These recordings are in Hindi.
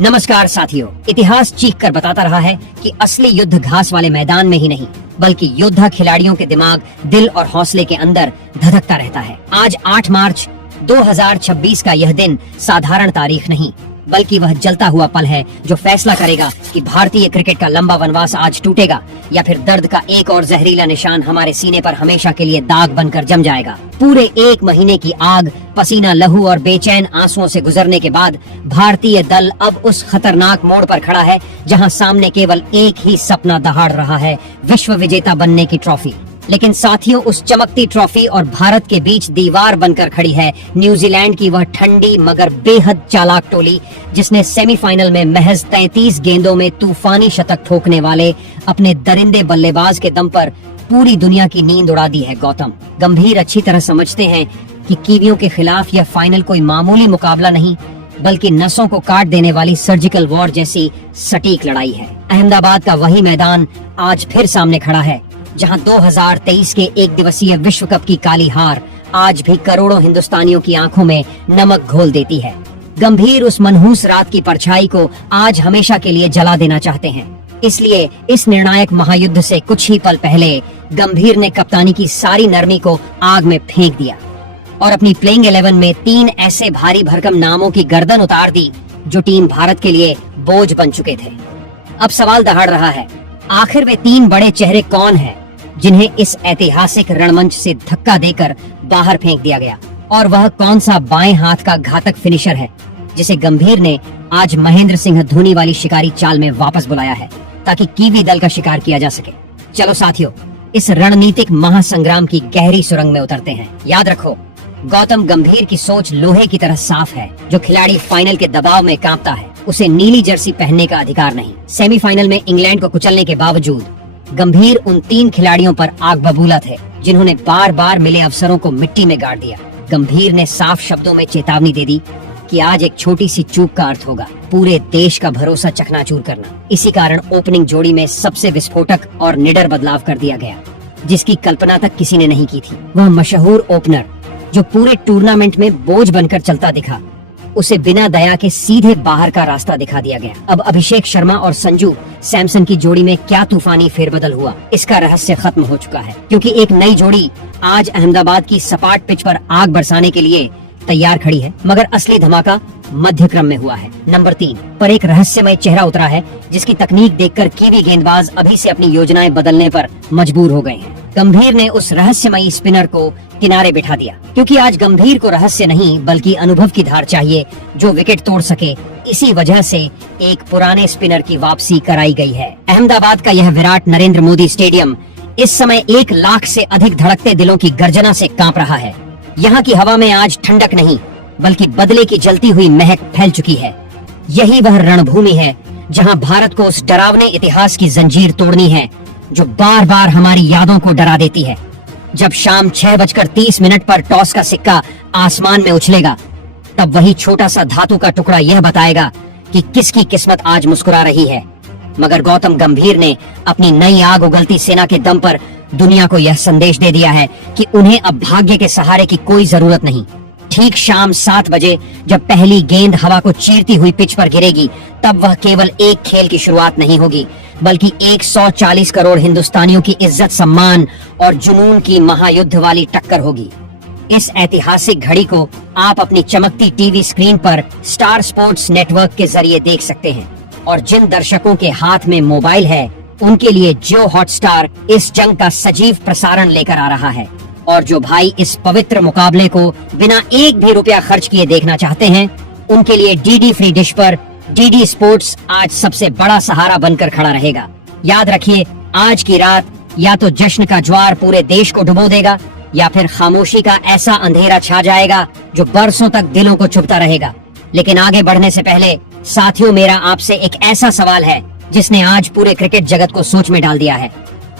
नमस्कार साथियों, इतिहास चीख कर बताता रहा है कि असली युद्ध घास वाले मैदान में ही नहीं बल्कि योद्धा खिलाड़ियों के दिमाग, दिल और हौसले के अंदर धधकता रहता है। आज 8 मार्च 2026 का यह दिन साधारण तारीख नहीं बल्कि वह जलता हुआ पल है जो फैसला करेगा कि भारतीय क्रिकेट का लंबा वनवास आज टूटेगा या फिर दर्द का एक और जहरीला निशान हमारे सीने पर हमेशा के लिए दाग बनकर जम जाएगा। पूरे 1 महीने की आग, पसीना, लहू और बेचैन आंसुओं से गुजरने के बाद भारतीय दल अब उस खतरनाक मोड़ पर खड़ा है जहां सामने केवल एक ही सपना दहाड़ रहा है, विश्व विजेता बनने की ट्रॉफी। लेकिन साथियों, उस चमकती ट्रॉफी और भारत के बीच दीवार बनकर खड़ी है न्यूजीलैंड की वह ठंडी मगर बेहद चालाक टोली जिसने सेमीफाइनल में महज 33 गेंदों में तूफानी शतक ठोकने वाले अपने दरिंदे बल्लेबाज के दम पर पूरी दुनिया की नींद उड़ा दी है। गौतम गंभीर अच्छी तरह समझते हैं कि कीवियों के खिलाफ यह फाइनल कोई मामूली मुकाबला नहीं बल्कि नसों को काट देने वाली सर्जिकल वॉर जैसी सटीक लड़ाई है। अहमदाबाद का वही मैदान आज फिर सामने खड़ा है जहां 2023 के एक दिवसीय विश्व कप की काली हार आज भी करोड़ों हिंदुस्तानियों की आंखों में नमक घोल देती है। गंभीर उस मनहूस रात की परछाई को आज हमेशा के लिए जला देना चाहते हैं। इसलिए इस निर्णायक महायुद्ध से कुछ ही पल पहले गंभीर ने कप्तानी की सारी नरमी को आग में फेंक दिया और अपनी प्लेइंग 11 में 3 ऐसे भारी भरकम नामों की गर्दन उतार दी जो टीम भारत के लिए बोझ बन चुके थे। अब सवाल दहाड़ रहा है, आखिर वे 3 बड़े चेहरे कौन हैं जिन्हें इस ऐतिहासिक रणमंच से धक्का देकर बाहर फेंक दिया गया? और वह कौन सा बाएं हाथ का घातक फिनिशर है जिसे गंभीर ने आज महेंद्र सिंह धोनी वाली शिकारी चाल में वापस बुलाया है ताकि कीवी दल का शिकार किया जा सके? चलो साथियों, इस रणनीतिक महासंग्राम की गहरी सुरंग में उतरते हैं। याद रखो, गौतम गंभीर की सोच लोहे की तरह साफ है। जो खिलाड़ी फाइनल के दबाव में कांपता है उसे नीली जर्सी पहनने का अधिकार नहीं। सेमीफाइनल में इंग्लैंड को कुचलने के बावजूद गंभीर उन 3 खिलाड़ियों पर आग बबूला थे जिन्होंने बार बार मिले अवसरों को मिट्टी में गाड़ दिया। गंभीर ने साफ शब्दों में चेतावनी दे दी कि आज एक छोटी सी चूक का अर्थ होगा पूरे देश का भरोसा चकनाचूर करना। इसी कारण ओपनिंग जोड़ी में सबसे विस्फोटक और निडर बदलाव कर दिया गया जिसकी कल्पना तक किसी ने नहीं की थी। वह मशहूर ओपनर जो पूरे टूर्नामेंट में बोझ बनकर चलता दिखा, उसे बिना दया के सीधे बाहर का रास्ता दिखा दिया गया। अब अभिषेक शर्मा और संजू सैमसन की जोड़ी में क्या तूफानी फेरबदल हुआ, इसका रहस्य खत्म हो चुका है क्योंकि एक नई जोड़ी आज अहमदाबाद की सपाट पिच पर आग बरसाने के लिए तैयार खड़ी है। मगर असली धमाका मध्य क्रम में हुआ है। नंबर 3 पर एक रहस्यमय चेहरा उतरा है जिसकी तकनीक देखकर कीवी गेंदबाज अभी से अपनी योजनाएं बदलने पर मजबूर हो गए हैं। गंभीर ने उस रहस्यमयी स्पिनर को किनारे बिठा दिया क्योंकि आज गंभीर को रहस्य नहीं बल्कि अनुभव की धार चाहिए जो विकेट तोड़ सके। इसी वजह से एक पुराने स्पिनर की वापसी कराई गई है। अहमदाबाद का यह विराट नरेंद्र मोदी स्टेडियम इस समय 1 लाख से अधिक धड़कते दिलों की गर्जना से कांप रहा है। यहाँ की हवा में आज ठंडक नहीं बल्कि बदले की जलती हुई महक फैल चुकी है। यही वह रणभूमि है जहाँ भारत को उस डरावने इतिहास की जंजीर तोड़नी है जो बार बार हमारी यादों को डरा देती है। जब शाम 6:30 पर टॉस का सिक्का आसमान में उछलेगा तब वही छोटा सा धातु का टुकड़ा यह बताएगा कि किसकी किस्मत आज मुस्कुरा रही है। मगर गौतम गंभीर ने अपनी नई आग उगलती सेना के दम पर दुनिया को यह संदेश दे दिया है कि उन्हें अब भाग्य के सहारे की कोई जरूरत नहीं। ठीक शाम 7 बजे जब पहली गेंद हवा को चीरती हुई पिच पर गिरेगी तब वह केवल एक खेल की शुरुआत नहीं होगी बल्कि 140 करोड़ हिंदुस्तानियों की इज्जत, सम्मान और जुनून की महायुद्ध वाली टक्कर होगी। इस ऐतिहासिक घड़ी को आप अपनी चमकती टीवी स्क्रीन पर स्टार स्पोर्ट्स नेटवर्क के जरिए देख सकते हैं और जिन दर्शकों के हाथ में मोबाइल है उनके लिए जियो हॉटस्टार इस जंग का सजीव प्रसारण लेकर आ रहा है। और जो भाई इस पवित्र मुकाबले को बिना एक भी रुपया खर्च किए देखना चाहते हैं उनके लिए डीडी फ्री डिश पर डीडी स्पोर्ट्स आज सबसे बड़ा सहारा बनकर खड़ा रहेगा। याद रखिए, आज की रात या तो जश्न का ज्वार पूरे देश को डुबो देगा या फिर खामोशी का ऐसा अंधेरा छा जाएगा जो बरसों तक दिलों को चुभता रहेगा। लेकिन आगे बढ़ने से पहले साथियों, मेरा आपसे एक ऐसा सवाल है जिसने आज पूरे क्रिकेट जगत को सोच में डाल दिया है।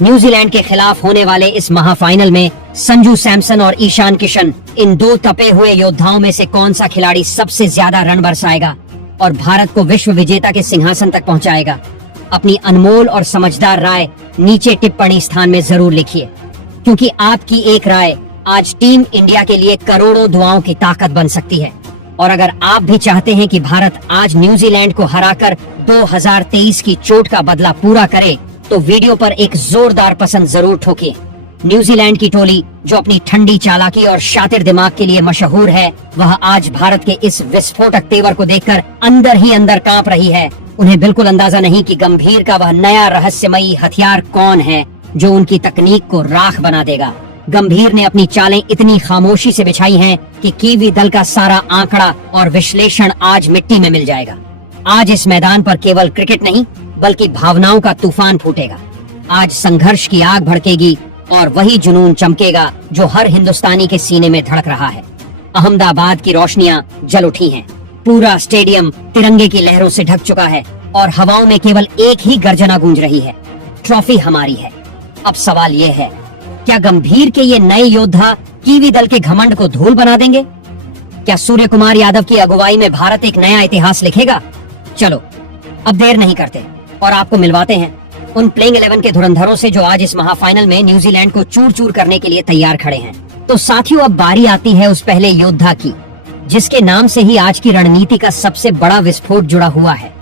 न्यूजीलैंड के खिलाफ होने वाले इस महाफाइनल में संजू सैमसन और ईशान किशन, इन 2 तपे हुए योद्धाओं में से कौन सा खिलाड़ी सबसे ज्यादा रन बरसाएगा और भारत को विश्व विजेता के सिंहासन तक पहुंचाएगा? अपनी अनमोल और समझदार राय नीचे टिप्पणी स्थान में जरूर लिखिए क्योंकि आपकी एक राय आज टीम इंडिया के लिए करोड़ों दुआओं की ताकत बन सकती है। और अगर आप भी चाहते हैं कि भारत आज न्यूजीलैंड को हराकर 2023 की चोट का बदला पूरा करे, तो वीडियो पर एक जोरदार पसंद जरूर ठोकिए। न्यूजीलैंड की टोली जो अपनी ठंडी चालाकी और शातिर दिमाग के लिए मशहूर है, वह आज भारत के इस विस्फोटक तेवर को देखकर अंदर ही अंदर कांप रही है। उन्हें बिल्कुल अंदाजा नहीं कि गंभीर का वह नया रहस्यमयी हथियार कौन है जो उनकी तकनीक को राख बना देगा। गंभीर ने अपनी चालें इतनी खामोशी से बिछाई हैं कि कीवी दल का सारा आंकड़ा और विश्लेषण आज मिट्टी में मिल जाएगा। आज इस मैदान पर केवल क्रिकेट नहीं बल्कि भावनाओं का तूफान फूटेगा। आज संघर्ष की आग भड़केगी और वही जुनून चमकेगा जो हर हिंदुस्तानी के सीने में धड़क रहा है। अहमदाबाद की रोशनियां जल उठी हैं। पूरा स्टेडियम तिरंगे की लहरों से ढक चुका है और हवाओं में केवल एक ही गर्जना गूंज रही है, ट्रॉफी हमारी है। अब सवाल ये है, क्या गंभीर के ये नए योद्धा कीवी दल के घमंड को धूल बना देंगे? क्या सूर्य कुमार यादव की अगुवाई में भारत एक नया इतिहास लिखेगा? चलो अब देर नहीं करते और आपको मिलवाते हैं उन प्लेइंग 11 के धुरंधरों से जो आज इस महाफाइनल में न्यूजीलैंड को चूर चूर करने के लिए तैयार खड़े हैं। तो साथियों, अब बारी आती है उस पहले योद्धा की जिसके नाम से ही आज की रणनीति का सबसे बड़ा विस्फोट जुड़ा हुआ है।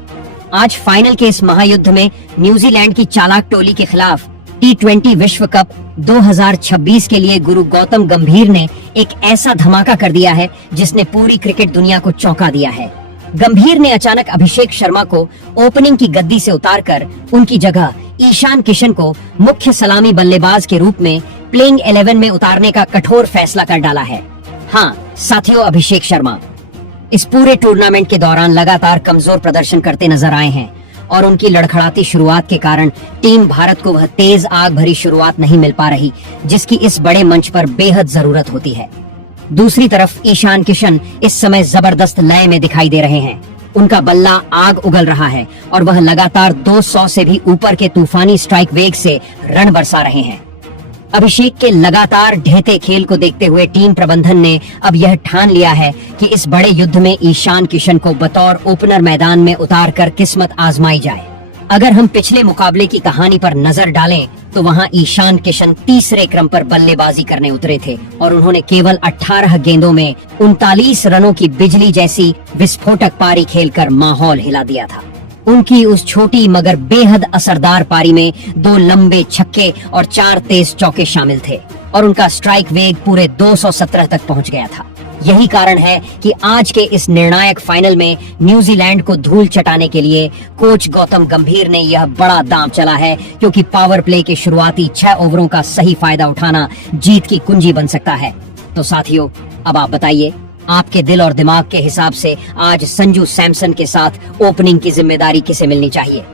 आज फाइनल के इस महायुद्ध में न्यूजीलैंड की चालाक टोली के खिलाफ T20 विश्व कप 2026 के लिए गुरु गौतम गंभीर ने एक ऐसा धमाका कर दिया है जिसने पूरी क्रिकेट दुनिया को चौंका दिया है। गंभीर ने अचानक अभिषेक शर्मा को ओपनिंग की गद्दी से उतारकर उनकी जगह ईशान किशन को मुख्य सलामी बल्लेबाज के रूप में प्लेइंग 11 में उतारने का कठोर फैसला कर डाला है। हाँ साथियों, अभिषेक शर्मा इस पूरे टूर्नामेंट के दौरान लगातार कमजोर प्रदर्शन करते नजर आए हैं और उनकी लड़खड़ाती शुरुआत के कारण टीम भारत को वह तेज आग भरी शुरुआत नहीं मिल पा रही जिसकी इस बड़े मंच पर बेहद जरूरत होती है। दूसरी तरफ ईशान किशन इस समय जबरदस्त लय में दिखाई दे रहे हैं। उनका बल्ला आग उगल रहा है और वह लगातार 200 से भी ऊपर के तूफानी स्ट्राइक वेग से रण बरसा रहे हैं। अभिषेक के लगातार ढहते खेल को देखते हुए टीम प्रबंधन ने अब यह ठान लिया है कि इस बड़े युद्ध में ईशान किशन को बतौर ओपनर मैदान में उतार कर किस्मत आजमाई जाए। अगर हम पिछले मुकाबले की कहानी पर नजर डालें तो वहां ईशान किशन तीसरे क्रम पर बल्लेबाजी करने उतरे थे और उन्होंने केवल 18 गेंदों में 39 रनों की बिजली जैसी विस्फोटक पारी खेलकर माहौल हिला दिया था। उनकी उस छोटी मगर बेहद असरदार पारी में 2 लंबे छक्के और 4 तेज चौके शामिल थे और उनका स्ट्राइक वेग पूरे 217 तक पहुंच गया था। यही कारण है कि आज के इस निर्णायक फाइनल में न्यूजीलैंड को धूल चटाने के लिए कोच गौतम गंभीर ने यह बड़ा दांव चला है, क्योंकि पावर प्ले के शुरुआती 6 ओवरों का सही फायदा उठाना जीत की कुंजी बन सकता है। तो साथियों, अब आप बताइए, आपके दिल और दिमाग के हिसाब से आज संजू सैमसन के साथ ओपनिंग की जिम्मेदारी किसे मिलनी चाहिए?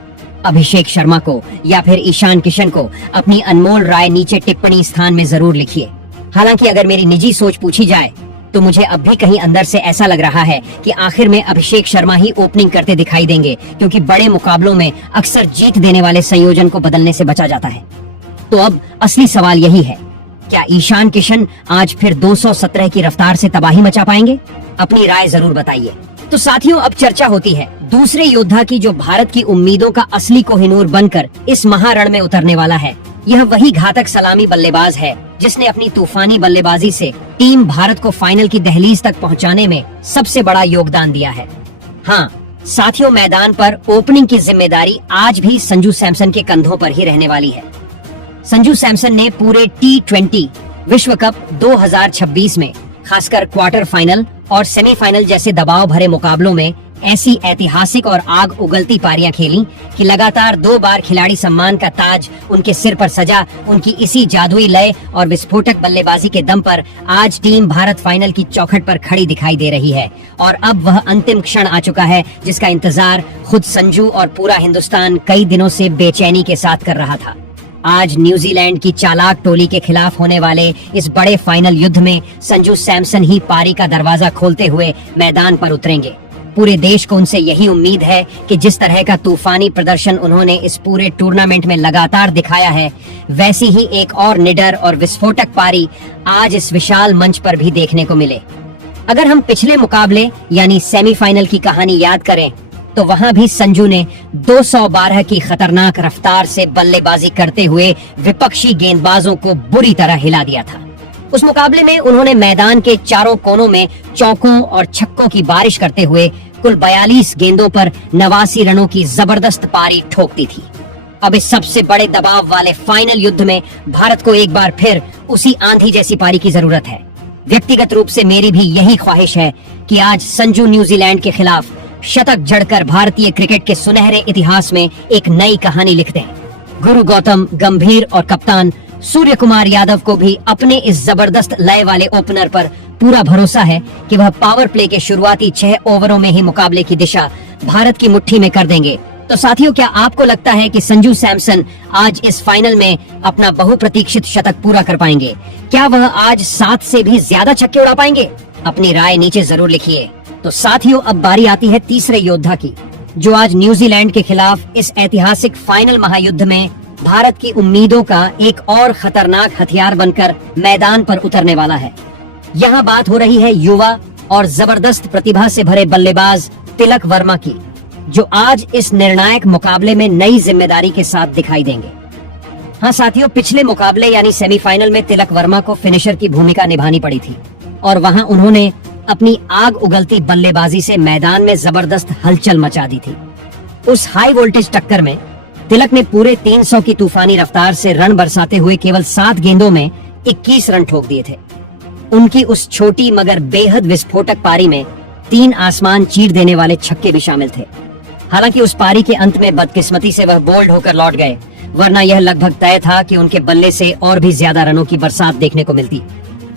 अभिषेक शर्मा को या फिर ईशान किशन को? अपनी अनमोल राय नीचे टिप्पणी स्थान में जरूर लिखिए। हालांकि अगर मेरी निजी सोच पूछी जाए तो मुझे अब भी कहीं अंदर से ऐसा लग रहा है कि आखिर में अभिषेक शर्मा ही ओपनिंग करते दिखाई देंगे, क्योंकि बड़े मुकाबलों में अक्सर जीत देने वाले संयोजन को बदलने से बचा जाता है। तो अब असली सवाल यही है, क्या ईशान किशन आज फिर 217 की रफ्तार से तबाही मचा पाएंगे? अपनी राय जरूर बताइए। तो साथियों, अब चर्चा होती है दूसरे योद्धा की जो भारत की उम्मीदों का असली कोहिनूर बनकर इस महारण में उतरने वाला है। यह वही घातक सलामी बल्लेबाज है जिसने अपनी तूफानी बल्लेबाजी से टीम भारत को फाइनल की दहलीज तक पहुंचाने में सबसे बड़ा योगदान दिया है। हाँ साथियों, मैदान पर ओपनिंग की जिम्मेदारी आज भी संजू सैमसन के कंधों पर ही रहने वाली है। संजू सैमसन ने पूरे T20 विश्व कप 2026 में खासकर क्वार्टर फाइनल और सेमीफाइनल जैसे दबाव भरे मुकाबलों में ऐसी ऐतिहासिक और आग उगलती पारियां खेली कि लगातार 2 बार खिलाड़ी सम्मान का ताज उनके सिर पर सजा। उनकी इसी जादुई लय और विस्फोटक बल्लेबाजी के दम पर आज टीम भारत फाइनल की चौखट पर खड़ी दिखाई दे रही है और अब वह अंतिम क्षण आ चुका है जिसका इंतजार खुद संजू और पूरा हिंदुस्तान कई दिनों से बेचैनी के साथ कर रहा था। आज न्यूजीलैंड की चालाक टोली के खिलाफ होने वाले इस बड़े फाइनल युद्ध में संजू सैमसन ही पारी का दरवाजा खोलते हुए मैदान पर उतरेंगे। पूरे देश को उनसे यही उम्मीद है कि जिस तरह का तूफानी प्रदर्शन उन्होंने इस पूरे टूर्नामेंट में लगातार दिखाया है, वैसी ही एक और निडर और विस्फोटक पारी आज इस विशाल मंच पर भी देखने को मिले। अगर हम पिछले मुकाबले यानी सेमीफाइनल की कहानी याद करें तो वहां भी संजू ने 212 की खतरनाक रफ्तार से बल्लेबाजी करते हुए विपक्षी गेंदबाजों को बुरी तरह हिला दिया था। उस मुकाबले में उन्होंने मैदान के चारों कोनों में चौकों और छक्कों की बारिश करते हुए कुल 42 गेंदों पर 89 रनों की जबरदस्त पारी ठोक दी थी। अब इस सबसे बड़े दबाव वाले फाइनल युद्ध में भारत को एक बार फिर उसी आंधी जैसी पारी की जरूरत है। व्यक्तिगत रूप से मेरी भी यही ख्वाहिश है कि आज संजू न्यूजीलैंड के खिलाफ शतक जड़कर भारतीय क्रिकेट के सुनहरे इतिहास में एक नई कहानी लिख दें। गुरु गौतम गंभीर और कप्तान सूर्य कुमार यादव को भी अपने इस जबरदस्त लय वाले ओपनर पर पूरा भरोसा है कि वह पावर प्ले के शुरुआती 6 ओवरों में ही मुकाबले की दिशा भारत की मुट्ठी में कर देंगे। तो साथियों, क्या आपको लगता है कि संजू सैमसन आज इस फाइनल में अपना बहुप्रतीक्षित शतक पूरा कर पाएंगे? क्या वह आज 7 से भी ज्यादा छक्के उड़ा पाएंगे? अपनी राय नीचे जरूर लिखिए। तो साथियों, अब बारी आती है तीसरे योद्धा की, जो आज न्यूजीलैंड के खिलाफ इस ऐतिहासिक फाइनल महायुद्ध में भारत की उम्मीदों का एक और खतरनाक हथियार बनकर मैदान पर उतरने वाला है। यहाँ बात हो रही है युवा और जबरदस्त प्रतिभा से भरे बल्लेबाज तिलक वर्मा की, जो आज इस निर्णायक मुकाबले में नई जिम्मेदारी के साथ दिखाई देंगे। हाँ साथियों, पिछले मुकाबले यानी सेमीफाइनल में तिलक वर्मा को फिनिशर की भूमिका निभानी पड़ी थी और वहां उन्होंने अपनी आग उगलती बल्लेबाजी से मैदान में जबरदस्त हलचल मचा दी थी। उस हाई वोल्टेज टक्कर में तिलक ने पूरे 300 की तूफानी रफ्तार से रन बरसाते हुए केवल 7 गेंदों में 21 रन ठोक दिए थे। उनकी उस छोटी मगर बेहद विस्फोटक पारी में 3 आसमान चीर देने वाले छक्के भी शामिल थे। हालांकि उस पारी के अंत में बदकिस्मती से वह बोल्ड होकर लौट गए, वरना यह लगभग तय था कि उनके बल्ले से और भी ज्यादा रनों की बरसात देखने को मिलती।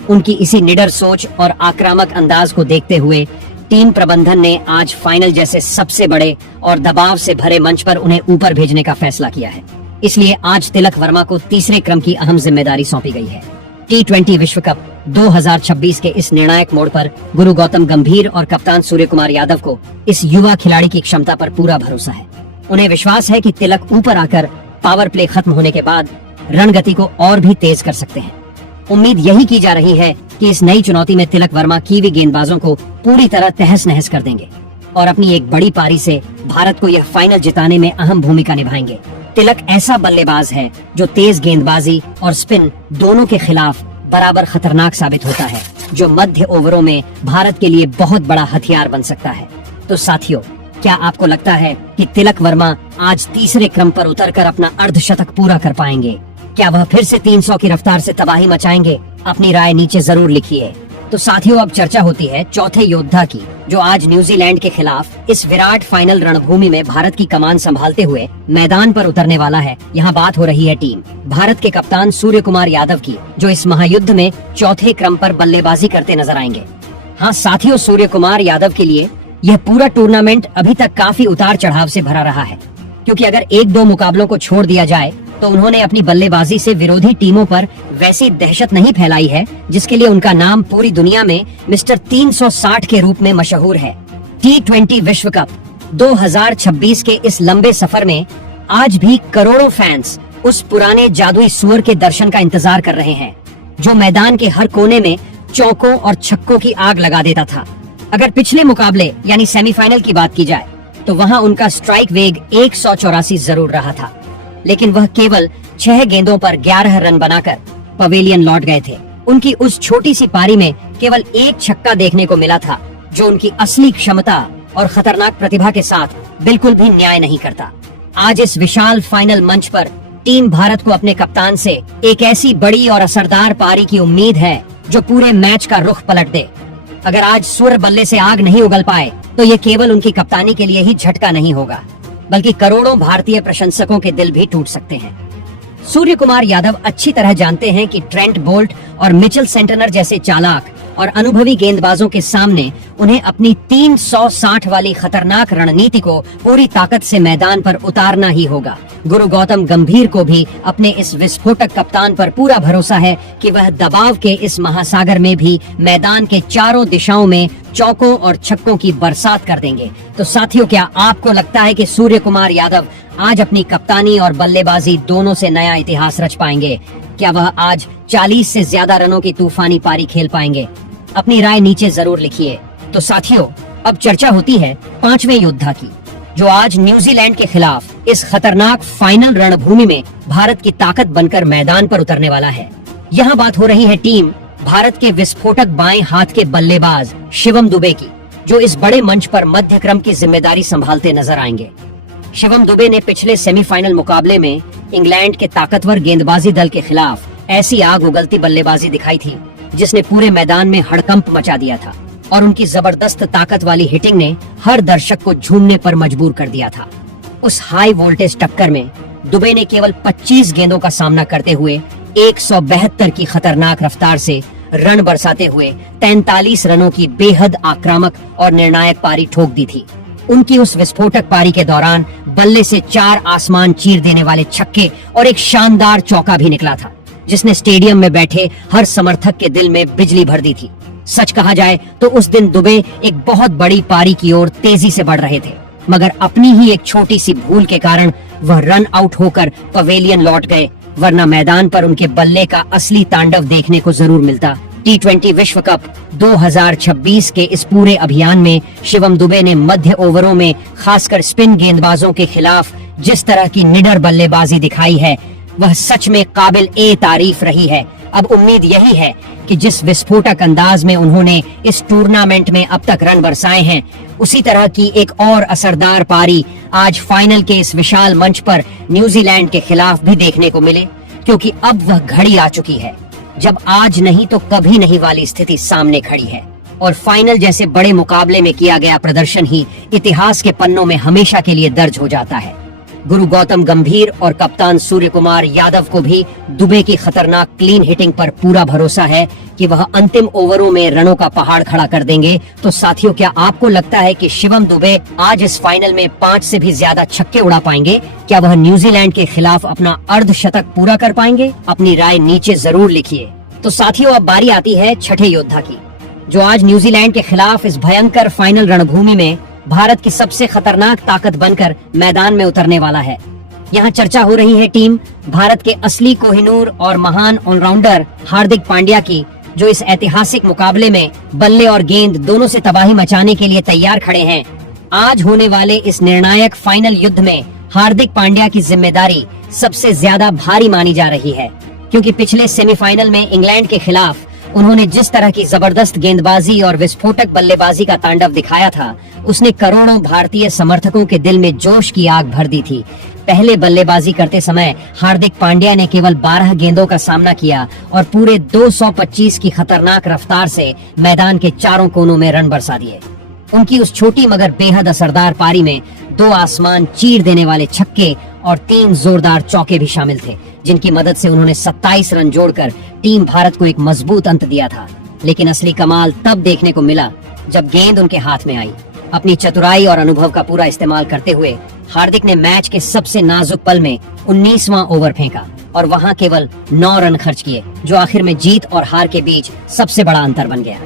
उनकी इसी निडर सोच और आक्रामक अंदाज को देखते हुए टीम प्रबंधन ने आज फाइनल जैसे सबसे बड़े और दबाव से भरे मंच पर उन्हें ऊपर भेजने का फैसला किया है। इसलिए आज तिलक वर्मा को तीसरे क्रम की अहम जिम्मेदारी सौंपी गई है। T20 विश्व कप 2026 के इस निर्णायक मोड़ पर गुरु गौतम गंभीर और कप्तान सूर्य कुमार यादव को इस युवा खिलाड़ी की क्षमता पर पूरा भरोसा है। उन्हें विश्वास है कि तिलक ऊपर आकर पावर प्ले खत्म होने के बाद रन गति को और भी तेज कर सकते हैं। उम्मीद यही की जा रही है कि इस नई चुनौती में तिलक वर्मा कीवी गेंदबाजों को पूरी तरह तहस नहस कर देंगे और अपनी एक बड़ी पारी से भारत को यह फाइनल जिताने में अहम भूमिका निभाएंगे। तिलक ऐसा बल्लेबाज है जो तेज गेंदबाजी और स्पिन दोनों के खिलाफ बराबर खतरनाक साबित होता है, जो मध्य ओवरों में भारत के लिए बहुत बड़ा हथियार बन सकता है। तो साथियों, क्या आपको लगता है कि तिलक वर्मा आज तीसरे क्रम पर उतरकर अपना अर्धशतक पूरा कर पाएंगे? क्या वह फिर से 300 की रफ्तार से तबाही मचाएंगे? अपनी राय नीचे जरूर लिखिए। तो साथियों, अब चर्चा होती है चौथे योद्धा की, जो आज न्यूजीलैंड के खिलाफ इस विराट फाइनल रणभूमि में भारत की कमान संभालते हुए मैदान पर उतरने वाला है। यहाँ बात हो रही है टीम भारत के कप्तान सूर्य कुमार यादव की, जो इस महायुद्ध में चौथे क्रम पर बल्लेबाजी करते नजर आएंगे। हाँ साथियों, सूर्य कुमार यादव के लिए यह पूरा टूर्नामेंट अभी तक काफी उतार चढ़ाव से भरा रहा है, क्योंकि अगर 1-2 मुकाबलों को छोड़ दिया जाए तो उन्होंने अपनी बल्लेबाजी से विरोधी टीमों पर वैसी दहशत नहीं फैलाई है जिसके लिए उनका नाम पूरी दुनिया में मिस्टर 360 के रूप में मशहूर है। T20 विश्व कप 2026 के इस लंबे सफर में आज भी करोड़ों फैंस उस पुराने जादुई सुअर के दर्शन का इंतजार कर रहे हैं, जो मैदान के हर कोने में चौकों और छक्कों की आग लगा देता था। अगर पिछले मुकाबले यानी सेमीफाइनल की बात की जाए तो वहाँ उनका स्ट्राइक वेग 184 जरूर रहा था, लेकिन वह केवल 6 गेंदों पर 11 रन बनाकर पवेलियन लौट गए थे। उनकी उस छोटी सी पारी में केवल 1 छक्का देखने को मिला था, जो उनकी असली क्षमता और खतरनाक प्रतिभा के साथ बिल्कुल भी न्याय नहीं करता। आज इस विशाल फाइनल मंच पर टीम भारत को अपने कप्तान से एक ऐसी बड़ी और असरदार पारी की उम्मीद है जो पूरे मैच का रुख पलट दे। अगर आज सूर्य बल्ले से आग नहीं उगल पाए तो ये केवल उनकी कप्तानी के लिए ही झटका नहीं होगा, बल्कि करोड़ों भारतीय प्रशंसकों के दिल भी टूट सकते हैं। सूर्य कुमार यादव अच्छी तरह जानते हैं कि ट्रेंट बोल्ट और मिचेल सेंटनर जैसे चालाक और अनुभवी गेंदबाजों के सामने उन्हें अपनी 360 वाली खतरनाक रणनीति को पूरी ताकत से मैदान पर उतारना ही होगा। गुरु गौतम गंभीर को भी अपने इस विस्फोटक कप्तान पर पूरा भरोसा है कि वह दबाव के इस महासागर में भी मैदान के चारों दिशाओं में चौकों और छक्कों की बरसात कर देंगे। तो साथियों, क्या आपको लगता है कि सूर्य कुमार यादव आज अपनी कप्तानी और बल्लेबाजी दोनों से नया इतिहास रच पाएंगे? क्या वह आज 40 से ज्यादा रनों की तूफानी पारी खेल पाएंगे? अपनी राय नीचे जरूर लिखिए। तो साथियों, अब चर्चा होती है 5वें योद्धा की, जो आज न्यूजीलैंड के खिलाफ इस खतरनाक फाइनल रणभूमि में भारत की ताकत बनकर मैदान पर उतरने वाला है। यहाँ बात हो रही है टीम भारत के विस्फोटक बाएं हाथ के बल्लेबाज शिवम दुबे की, जो इस बड़े मंच पर मध्य क्रम की जिम्मेदारी संभालते नजर आएंगे। शिवम दुबे ने पिछले सेमीफाइनल मुकाबले में इंग्लैंड के ताकतवर गेंदबाजी दल के खिलाफ ऐसी आग उगलती बल्लेबाजी दिखाई थी जिसने पूरे मैदान में हड़कंप मचा दिया था, और उनकी जबरदस्त ताकत वाली हिटिंग ने हर दर्शक को झूमने पर मजबूर कर दिया था। उस हाई वोल्टेज टक्कर में दुबे ने केवल 25 गेंदों का सामना करते हुए 172 की खतरनाक रफ्तार से रन बरसाते हुए 43 रनों की बेहद आक्रामक और निर्णायक पारी ठोक दी थी। उनकी उस विस्फोटक पारी के दौरान बल्ले से 4 आसमान चीर देने वाले छक्के और एक शानदार चौका भी निकला था, जिसने स्टेडियम में बैठे हर समर्थक के दिल में बिजली भर दी थी। सच कहा जाए तो उस दिन दुबे एक बहुत बड़ी पारी की ओर तेजी से बढ़ रहे थे, मगर अपनी ही एक छोटी सी भूल के कारण वह रन आउट होकर पवेलियन लौट गए, वरना मैदान पर उनके बल्ले का असली तांडव देखने को जरूर मिलता। T20 विश्व कप 2026 के इस पूरे अभियान में शिवम दुबे ने मध्य ओवरों में खासकर स्पिन गेंदबाजों के खिलाफ जिस तरह की निडर बल्लेबाजी दिखाई है, वह सच में काबिल ए तारीफ रही है। अब उम्मीद यही है कि जिस विस्फोटक अंदाज में उन्होंने इस टूर्नामेंट में अब तक रन बरसाए हैं, उसी तरह की एक और असरदार पारी आज फाइनल के इस विशाल मंच पर न्यूजीलैंड के खिलाफ भी देखने को मिले, क्योंकि अब वह घड़ी आ चुकी है जब आज नहीं तो कभी नहीं वाली स्थिति सामने खड़ी है, और फाइनल जैसे बड़े मुकाबले में किया गया प्रदर्शन ही इतिहास के पन्नों में हमेशा के लिए दर्ज हो जाता है। गुरु गौतम गंभीर और कप्तान सूर्य कुमार यादव को भी दुबे की खतरनाक क्लीन हिटिंग पर पूरा भरोसा है कि वह अंतिम ओवरों में रनों का पहाड़ खड़ा कर देंगे। तो साथियों, क्या आपको लगता है कि शिवम दुबे आज इस फाइनल में 5 से भी ज्यादा छक्के उड़ा पाएंगे? क्या वह न्यूजीलैंड के खिलाफ अपना अर्धशतक पूरा कर पाएंगे? अपनी राय नीचे जरूर लिखिए। तो साथियों, अब बारी आती है छठे योद्धा की, जो आज न्यूजीलैंड के खिलाफ इस भयंकर फाइनल रणभूमि में भारत की सबसे खतरनाक ताकत बनकर मैदान में उतरने वाला है। यहाँ चर्चा हो रही है टीम भारत के असली कोहिनूर और महान ऑलराउंडर हार्दिक पांड्या की, जो इस ऐतिहासिक मुकाबले में बल्ले और गेंद दोनों से तबाही मचाने के लिए तैयार खड़े हैं। आज होने वाले इस निर्णायक फाइनल युद्ध में हार्दिक पांड्या की जिम्मेदारी सबसे ज्यादा भारी मानी जा रही है, क्योंकि पिछले सेमीफाइनल में इंग्लैंड के खिलाफ उन्होंने जिस तरह की जबरदस्त गेंदबाजी और विस्फोटक बल्लेबाजी का तांडव दिखाया था, उसने करोड़ों भारतीय समर्थकों के दिल में जोश की आग भर दी थी। पहले बल्लेबाजी करते समय हार्दिक पांड्या ने केवल 12 गेंदों का सामना किया और पूरे 225 की खतरनाक रफ्तार से मैदान के चारों कोनों में रन बरसा दिए। उनकी उस छोटी मगर बेहद असरदार पारी में 2 आसमान चीर देने वाले छक्के और 3 जोरदार चौके भी शामिल थे, जिनकी मदद से उन्होंने 27 रन जोड़कर टीम भारत को एक मजबूत अंत दिया था। लेकिन असली कमाल तब देखने को मिला जब गेंद उनके हाथ में आई। अपनी चतुराई और अनुभव का पूरा इस्तेमाल करते हुए हार्दिक ने मैच के सबसे नाजुक पल में 19वां ओवर फेंका और वहां केवल 9 रन खर्च किए, जो आखिर में जीत और हार के बीच सबसे बड़ा अंतर बन गया।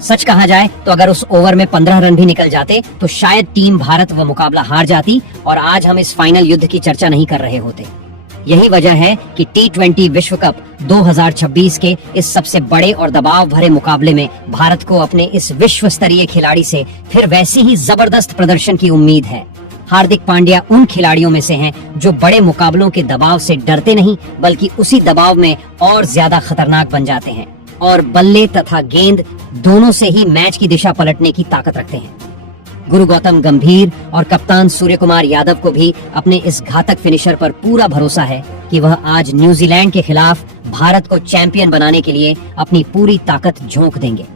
सच कहा जाए तो अगर उस ओवर में 15 रन भी निकल जाते तो शायद टीम भारत वह मुकाबला हार जाती और आज हम इस फाइनल युद्ध की चर्चा नहीं कर रहे होते। यही वजह है कि T20 विश्व कप 2026 के इस सबसे बड़े और दबाव भरे मुकाबले में भारत को अपने इस विश्व स्तरीय खिलाड़ी से फिर वैसे ही जबरदस्त प्रदर्शन की उम्मीद है। हार्दिक पांड्या उन खिलाड़ियों में से हैं जो बड़े मुकाबलों के दबाव से डरते नहीं, बल्कि उसी दबाव में और ज्यादा खतरनाक बन जाते हैं और बल्ले तथा गेंद दोनों से ही मैच की दिशा पलटने की ताकत रखते हैं। गुरु गौतम गंभीर और कप्तान सूर्य कुमार यादव को भी अपने इस घातक फिनिशर पर पूरा भरोसा है कि वह आज न्यूजीलैंड के खिलाफ भारत को चैंपियन बनाने के लिए अपनी पूरी ताकत झोंक देंगे।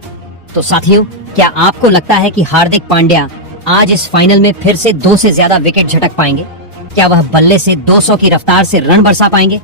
तो साथियों, क्या आपको लगता है कि हार्दिक पांड्या आज इस फाइनल में फिर से 2 से ज्यादा विकेट झटक पाएंगे? क्या वह बल्ले से 200 की रफ्तार से रन बरसा पाएंगे?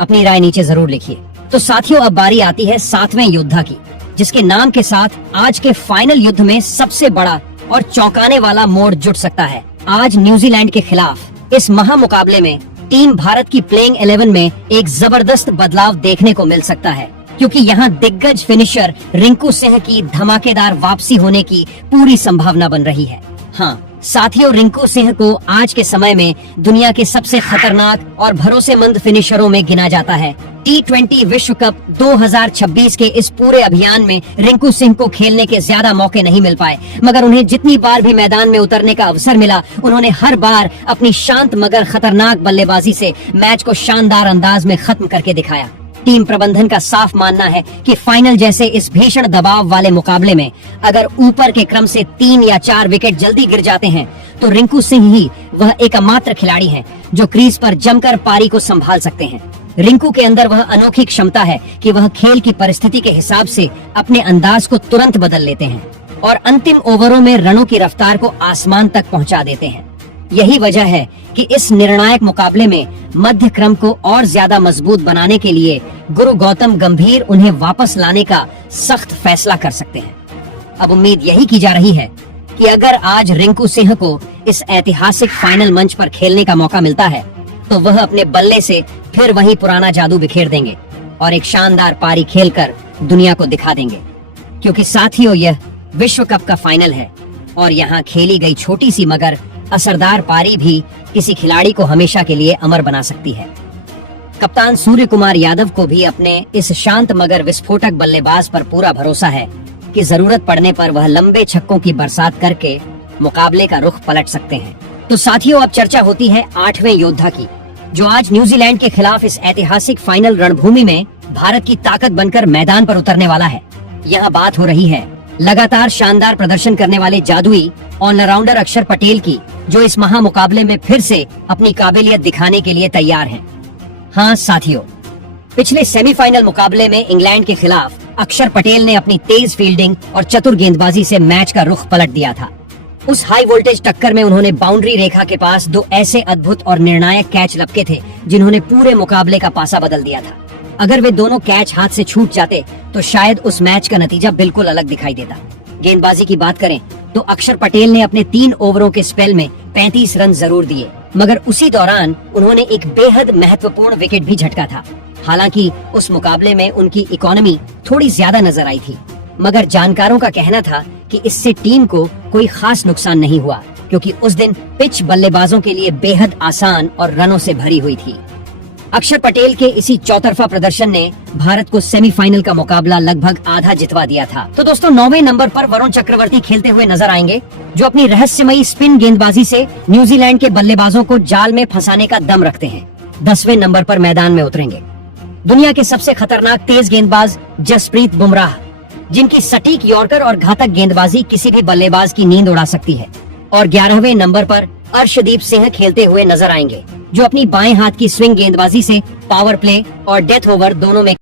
अपनी राय नीचे जरूर लिखिए। तो साथियों, अब बारी आती है 7वें योद्धा की, जिसके नाम के साथ आज के फाइनल युद्ध में सबसे बड़ा और चौंकाने वाला मोड़ जुट सकता है। आज न्यूजीलैंड के खिलाफ इस महामुकाबले में टीम भारत की प्लेइंग 11 में एक जबरदस्त बदलाव देखने को मिल सकता है, क्योंकि यहाँ दिग्गज फिनिशर रिंकू सिंह की धमाकेदार वापसी होने की पूरी संभावना बन रही है। हाँ साथियों, रिंकू सिंह को आज के समय में दुनिया के सबसे खतरनाक और भरोसेमंद फिनिशरों में गिना जाता है। T20 विश्व कप 2026 के इस पूरे अभियान में रिंकू सिंह को खेलने के ज्यादा मौके नहीं मिल पाए, मगर उन्हें जितनी बार भी मैदान में उतरने का अवसर मिला, उन्होंने हर बार अपनी शांत मगर खतरनाक बल्लेबाजी से मैच को शानदार अंदाज में खत्म करके दिखाया। टीम प्रबंधन का साफ मानना है कि फाइनल जैसे इस भीषण दबाव वाले मुकाबले में अगर ऊपर के क्रम से 3 या 4 विकेट जल्दी गिर जाते हैं तो रिंकू सिंह ही वह एकमात्र खिलाड़ी हैं जो क्रीज पर जमकर पारी को संभाल सकते हैं। रिंकू के अंदर वह अनोखी क्षमता है कि वह खेल की परिस्थिति के हिसाब से अपने अंदाज को तुरंत बदल लेते हैं और अंतिम ओवरों में रनों की रफ्तार को आसमान तक पहुंचा देते हैं। यही वजह है कि इस निर्णायक मुकाबले में मध्य क्रम को और ज्यादा मजबूत बनाने के लिए गुरु गौतम गंभीर उन्हें वापस लाने का सख्त फैसला कर सकते हैं। अब उम्मीद यही की जा रही है कि अगर आज रिंकू सिंह को इस ऐतिहासिक फाइनल मंच पर खेलने का मौका मिलता है तो वह अपने बल्ले से फिर वही पुराना जादू बिखेर देंगे और एक शानदार पारी खेलकर दुनिया को दिखा देंगे, क्योंकि साथियों यह विश्व कप का फाइनल है और यहाँ खेली गई छोटी सी मगर असरदार पारी भी किसी खिलाड़ी को हमेशा के लिए अमर बना सकती है। कप्तान सूर्य कुमार यादव को भी अपने इस शांत मगर विस्फोटक बल्लेबाज पर पूरा भरोसा है कि जरूरत पड़ने पर वह लंबे छक्कों की बरसात करके मुकाबले का रुख पलट सकते हैं। तो साथियों, अब चर्चा होती है 8वें योद्धा की, जो आज न्यूजीलैंड के खिलाफ इस ऐतिहासिक फाइनल रणभूमि में भारत की ताकत बनकर मैदान पर उतरने वाला है। यहाँ बात हो रही है लगातार शानदार प्रदर्शन करने वाले जादुई ऑलराउंडर अक्षर पटेल की, जो इस महामुकाबले में फिर से अपनी काबिलियत दिखाने के लिए तैयार हैं। हाँ साथियों, पिछले सेमीफाइनल मुकाबले में इंग्लैंड के खिलाफ अक्षर पटेल ने अपनी तेज फील्डिंग और चतुर गेंदबाजी से मैच का रुख पलट दिया था। उस हाई वोल्टेज टक्कर में उन्होंने बाउंड्री रेखा के पास 2 ऐसे अद्भुत और निर्णायक कैच लपके थे जिन्होंने पूरे मुकाबले का पासा बदल दिया था। अगर वे दोनों कैच हाथ से छूट जाते तो शायद उस मैच का नतीजा बिल्कुल अलग दिखाई देता। गेंदबाजी की बात करें तो अक्षर पटेल ने अपने 3 ओवरों के स्पेल में 35 रन जरूर दिए, मगर उसी दौरान उन्होंने एक बेहद महत्वपूर्ण विकेट भी झटका था। हालांकि उस मुकाबले में उनकी इकोनॉमी थोड़ी ज्यादा नजर आई थी, मगर जानकारों का कहना था कि इससे टीम को कोई खास नुकसान नहीं हुआ, क्योंकि उस दिन पिच बल्लेबाजों के लिए बेहद आसान और रनों से भरी हुई थी। अक्षर पटेल के इसी चौतरफा प्रदर्शन ने भारत को सेमीफाइनल का मुकाबला लगभग आधा जितवा दिया था। तो दोस्तों, 9वें नंबर पर वरुण चक्रवर्ती खेलते हुए नजर आएंगे, जो अपनी रहस्यमयी स्पिन गेंदबाजी से न्यूजीलैंड के बल्लेबाजों को जाल में फंसाने का दम रखते हैं। 10वें नंबर पर मैदान में उतरेंगे दुनिया के सबसे खतरनाक तेज गेंदबाज जसप्रीत बुमराह, जिनकी सटीक यॉर्कर और घातक गेंदबाजी किसी भी बल्लेबाज की नींद उड़ा सकती है। और 11वें नंबर पर अर्शदीप सिंह खेलते हुए नजर आएंगे, जो अपनी बाएं हाथ की स्विंग गेंदबाजी से पावर प्ले और डेथ ओवर दोनों में